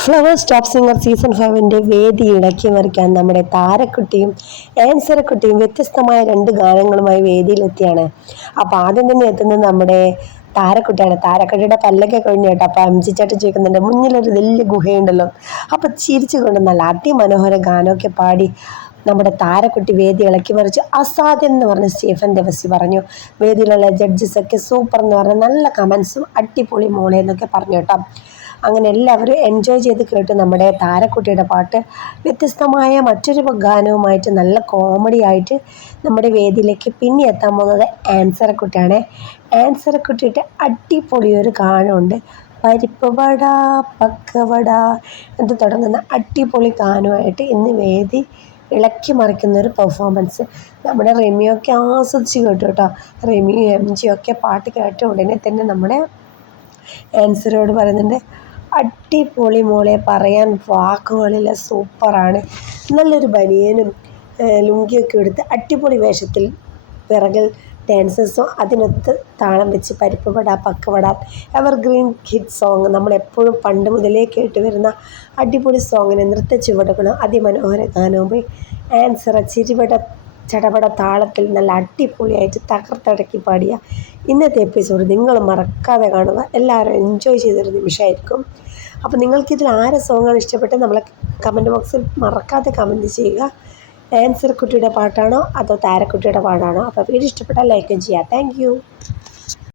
Flowers top singer season ഫൈവിന്റെ വേദി ഇടക്കി മറിക്കാൻ നമ്മുടെ താരക്കുട്ടിയും ഏൻസരക്കുട്ടിയും വ്യത്യസ്തമായ രണ്ട് ഗാനങ്ങളുമായി വേദിയിലെത്തിയാണ്. അപ്പോൾ ആദ്യം തന്നെ എത്തുന്നത് നമ്മുടെ താരക്കുട്ടിയാണ്. താരക്കുട്ടിയുടെ പല്ലൊക്കെ കഴിഞ്ഞു കേട്ടോ. അപ്പോൾ അംജിച്ചേട്ടൻ ചോദിക്കുന്നുണ്ട് മുന്നിലൊരു വലിയ ഗുഹയുണ്ടല്ലോ. അപ്പോൾ ചിരിച്ചുകൊണ്ട് നല്ല അതിമനോഹര ഗാനമൊക്കെ പാടി നമ്മുടെ താരക്കുട്ടി വേദി ഇളക്കി മറിച്ച്. അസാധ്യം എന്ന് പറഞ്ഞ് സ്റ്റീഫൻ ദേവസി പറഞ്ഞു. വേദിയിലുള്ള ജഡ്ജസ് ഒക്കെ സൂപ്പർ എന്ന് പറഞ്ഞ നല്ല കമൻസും അടിപൊളി മോളെ എന്നൊക്കെ പറഞ്ഞു കേട്ടോ. അങ്ങനെ എല്ലാവരും എൻജോയ് ചെയ്ത് കേട്ടു നമ്മുടെ താരക്കുട്ടിയുടെ പാട്ട് വ്യത്യസ്തമായ മറ്റൊരു ഗാനവുമായിട്ട് നല്ല കോമഡി ആയിട്ട് നമ്മുടെ വേദിയിലേക്ക് പിന്നെ എത്താൻ പോകുന്നത് ആൻസറക്കുട്ടിയാണ്. ആൻസറക്കുട്ടിയുടെ അടിപൊളിയൊരു ഗാനമുണ്ട്. പരിപ്പ് വട പക്കവട എന്ന് തുടങ്ങുന്ന അടിപൊളി ഗാനമായിട്ട് ഇന്ന് വേദി ഇളക്കി മറിക്കുന്ന ഒരു പെർഫോമൻസ് നമ്മുടെ റെമിയൊക്കെ ആസ്വദിച്ച് കേട്ടു കേട്ടോ. റെമിയും എം ജിയൊക്കെ പാട്ട് കേട്ട ഉടനെ തന്നെ നമ്മുടെ ആൻസറോട് പറയുന്നുണ്ട് അടിപൊളി മോളെ. പറയാൻ വാക്കുകളില്ല സൂപ്പറാണ്. നല്ലൊരു ബനിയനും ലുങ്കിയൊക്കെ എടുത്ത് അടിപൊളി വേഷത്തിൽ പിറകിൽ ഡാൻസേഴ്സും അതിനൊത്ത് താളം വെച്ച് പരിപ്പ് വട പക്കവട എവർഗ്രീൻ ഹിറ്റ് സോങ് നമ്മളെപ്പോഴും പണ്ട് മുതലേ കേട്ട് വരുന്ന അടിപൊളി സോങ്ങിനെ നൃത്ത ചുവടുകളും അതിമനോഹര ഗാനവുമായി ആൻസറ ചിരിവട ചടപട താളത്തിൽ നല്ല അടിപൊളിയായിട്ട് തകർത്തടക്കി പാടിയ ഇന്നത്തെ എപ്പിസോഡ് നിങ്ങൾ മറക്കാതെ കാണുക. എല്ലാവരും എൻജോയ് ചെയ്തൊരു നിമിഷമായിരിക്കും. അപ്പോൾ നിങ്ങൾക്കിതിൽ ആരെ സോങ്ങാണ് ഇഷ്ടപ്പെട്ട് നമ്മളെ കമന്റ് ബോക്സിൽ മറക്കാതെ കമന്റ് ചെയ്യുക. ആൻസർ കുട്ടിയുടെ പാട്ടാണോ അതോ താരക്കുട്ടിയുടെ പാട്ടാണോ അപ്പോൾ വീഡിയോ ഇഷ്ടപ്പെട്ടാൽ ലൈക്കും ചെയ്യുക താങ്ക്